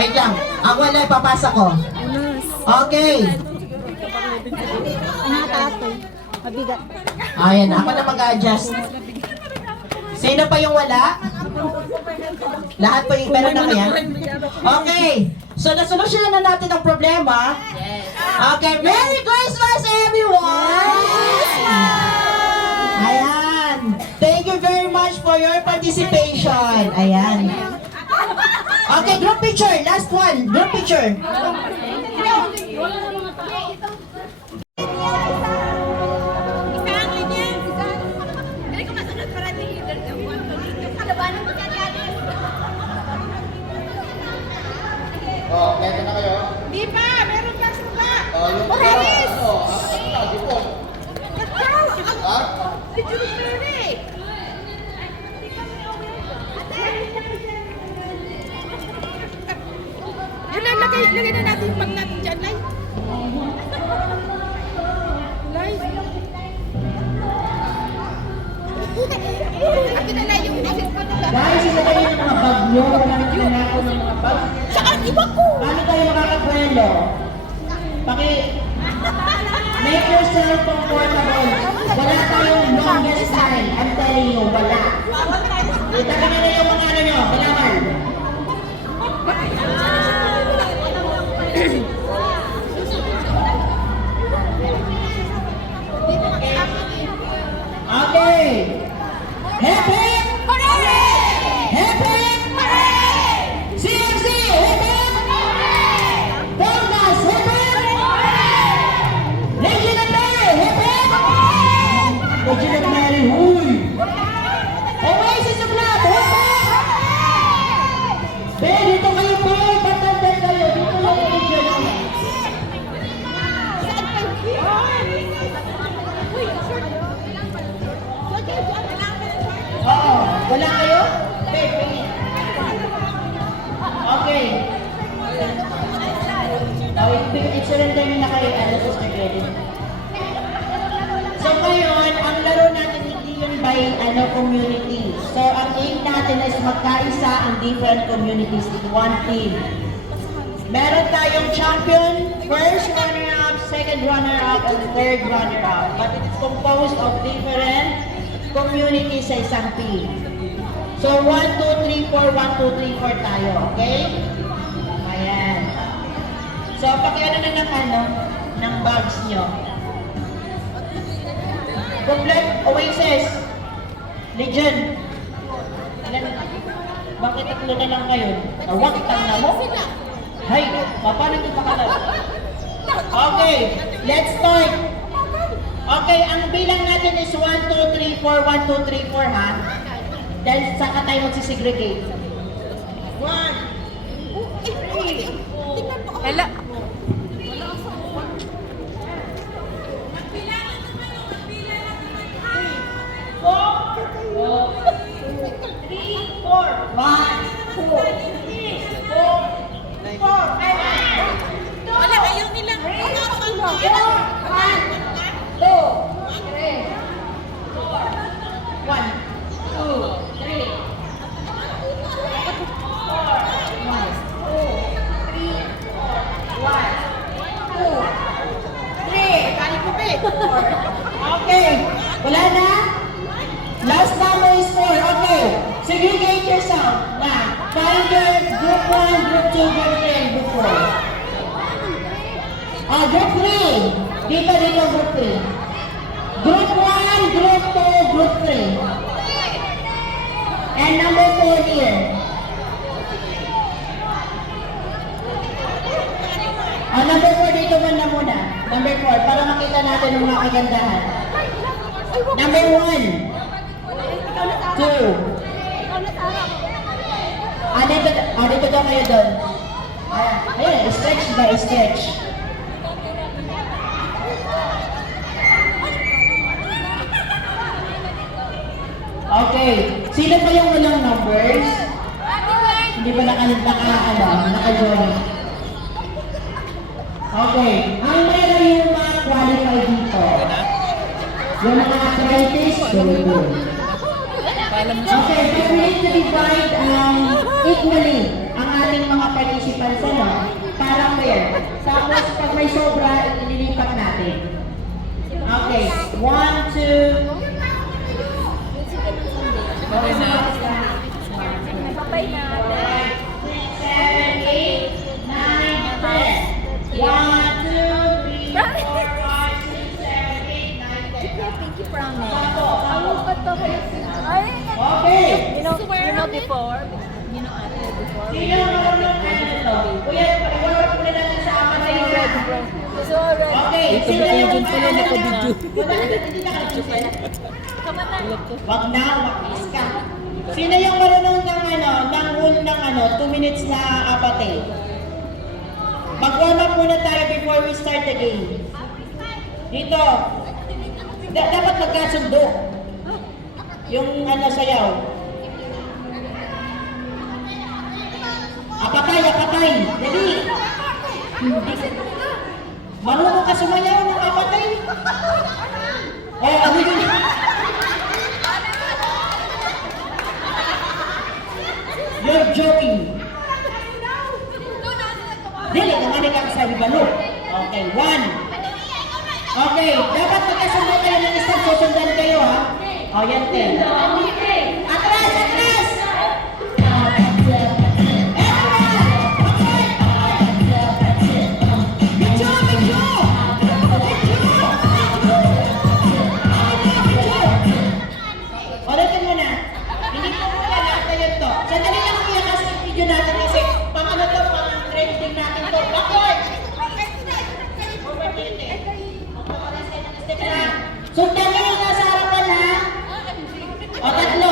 Wait lang. Ang wala, ipapasa ko. Okay. Ano tato? Mabigat. Ayan, ako na mag-adjust. Sino pa yung wala? Lahat po yung meron na kaya? Okay. So, nasolusyonan na natin ang problema. Okay, Merry Christmas, everyone! Ayan. Thank you very much for your participation. Ayan. Okay, group picture. Last one. Group picture. Oh, meron na kayo? Di pa! Meron pa sila! Oh, yung Paris! di po. Ha? Yun lang, lagay na natin pang natin dyan, Lai. Lai. Akin na lang yung asin ko nila. Guys, isa kayo ng mga bag nyo. Walang nanako ng mga bag. Saka iba ko! Paano tayo makakakwelo? Make yourself comfortable. Wala tayong longest time. I'm telling you, wala. Itabi nyo na yung mga ano nyo, kailangan. Okay. Hip hip! Hip hip! CFC! Hip hip! Bongas! Hip hip! Legion of Mary! Hip hip! Legion of Mary! Huy! Oasis of Love! Hip hip! Be, dito kayo po! Patandal kayo! Dito lang yung Legion! Oo. Wala kayo? Be, be. Okay. I-surrender nyo na kayo, Sister Gredin. So ngayon, ang laro natin hindi yun by community. So ang aim natin is magkaisa ang different communities in one team. Meron tayong champion, first runner-up, second runner-up, and third runner-up. But it is composed of different communities sa isang team. So 1, 2, 3, 4, 1, 2, 3, 4 tayo, okay? Ayan. So pakiano na ng bags nyo. Complete Oasis. Legion. Ilan? Bakit tatlo na lang kayo? Wakitang na mo? Hay, paano ito pakalala? Okay, let's start. Okay, ang bilang natin is 1, 2, 3, 4, 1, 2, 3, 4 ha? Dahil saka tayo magsisegregate. 1, 2, 3, 4. Hala. Wala, ayaw nila. Okay, wala na? Last number is 4. Okay, segregate yourself. Now, find your group 1, group 2, group 3, and group 4. Group 3. Dito, group 3. Group 1, group 2, group 3. And number 4 here. Number 4 dito muna muna. Number 4, para makita natin ang mga kagandahan. Number 1. 2. Dito daw kayo doon. Ayan, stretch by stretch. Okay. Sino pa yung walang numbers? Hindi ba naka-join? Okay. Ang meron yung mga qualified dito. Yung mga arthritis, very good. Okay, but we need to divide equally ang ating mga participants Tapos pag may sobra, ililipat natin. Okay, 1, 2, Papay na. 7, 8, 9, 10. 1, 2, 3, 4, 5, 6, 7, 8, 9, 10. Pinky promise. Sako, Ako sako. pa to. Ay, Okay. you know before? You know ate before? Sino ang marunong na ito? Kuya, iwalwat muna natin sa apat na yun. So already. Okay, sino yung Agent pala nakabidyo. Wala na, hindi nakapansin. Come on na. Wag na, makis ka. Sino yung marunong ng rule ng 2 minutes na apate? Mag-warm up muna tayo before we start the game. Dito. Dapat magkasundo. Yung sayaw. Apatay, apatay. Dali. Marunong ka sumayaw ng apatay? Oh, ano yun? You're joking. Dili, naman ka sa ibalo. Okay, 1. Okay, dapat magkasundo kayo ng isang susundan kayo, ha? O, yan, 10. Atras, atras! Ulitin mo na. Hindi po muna lahat na yun to. Sandali lang kuya kasi yung video natin kasi pang trending natin to. Backward! Forward din eh. Sundan nyo yung nasa harapan ha. O tatlo.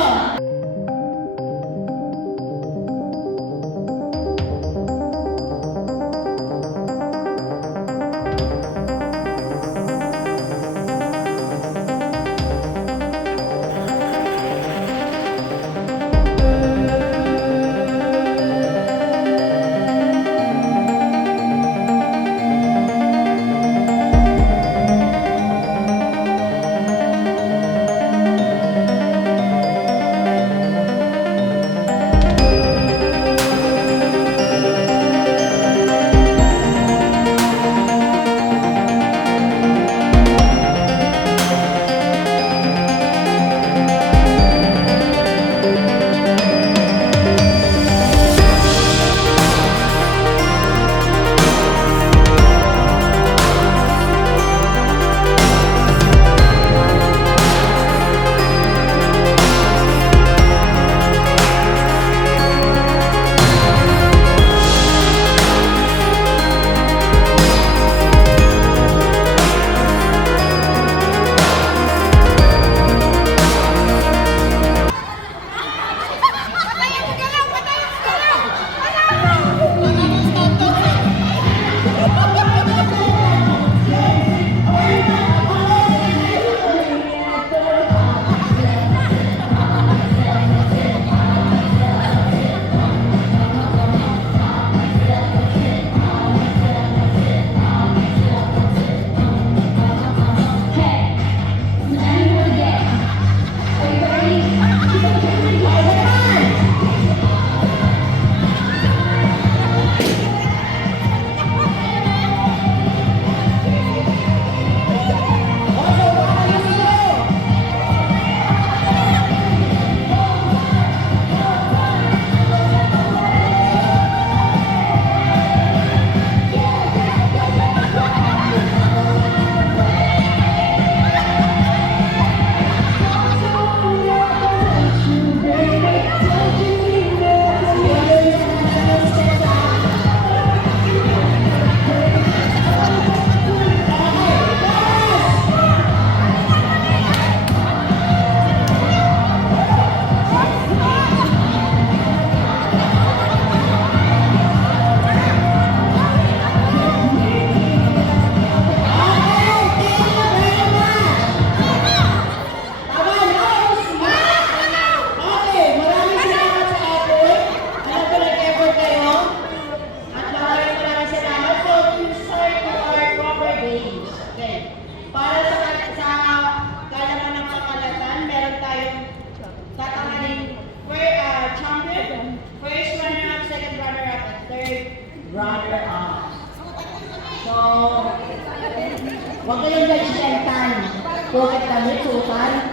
Huwag kayong nag-sheltan. Bakit kami, sukan?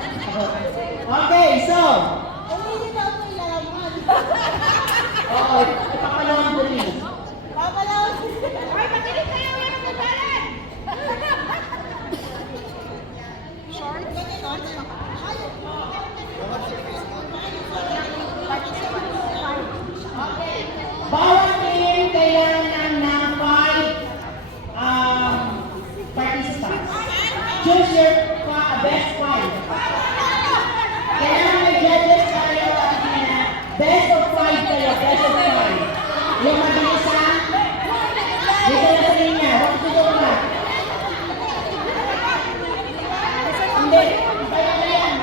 Okay, so. Oo, ipapalawang ko rin. Bawat team kailangan ng 5 participants. Choose your best 5. Kailangan may judges tayo at best of 5 kayo, best of 5. Yung mabilis ha? Dito na sa linya, huwag susunod na. Hindi, kaya na yan.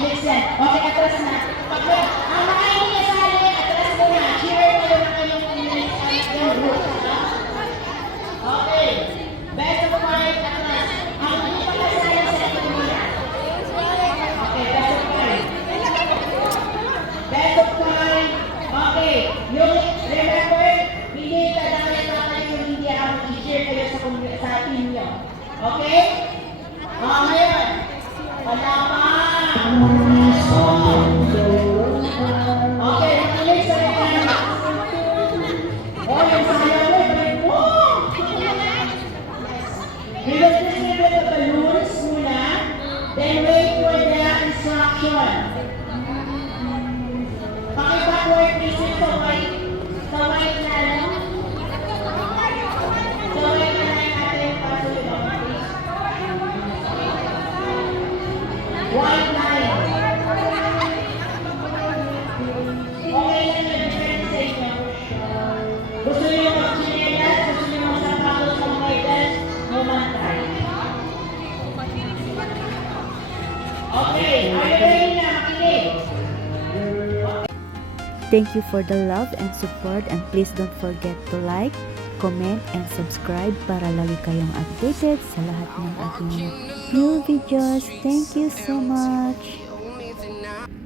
Mix yan. Okay, atras na. Ang mga hindi kasali, atras mo na. Cheer mo yung mga yung group. Okay. Best of 5, atras. Ang hindi pa kasali sa economy. Okay, best of 5. Best of 5. Okay. Yung, remember, hindi kadami natin yung hindi ako i-share kayo sa team nyo. Okay? Ngayon. Wala pa. Okay, makinig sa mga. Oh, yung sayaw mo, balik mo. We will distribute the balloons muna, then wait for the instruction. Pakibackward please sa white na lang. Sa white na lang natin pasulong, please. White line. Okay lang na different sa inyo. Gusto niyo mag-chinelas, gusto niyo mag-sapatos ng medals, mumantay. Okay, are you ready na makinig? Thank you for the love and support, and please don't forget to like, comment, and subscribe para lagi kayong updated sa lahat ng ating new videos. Thank you so much!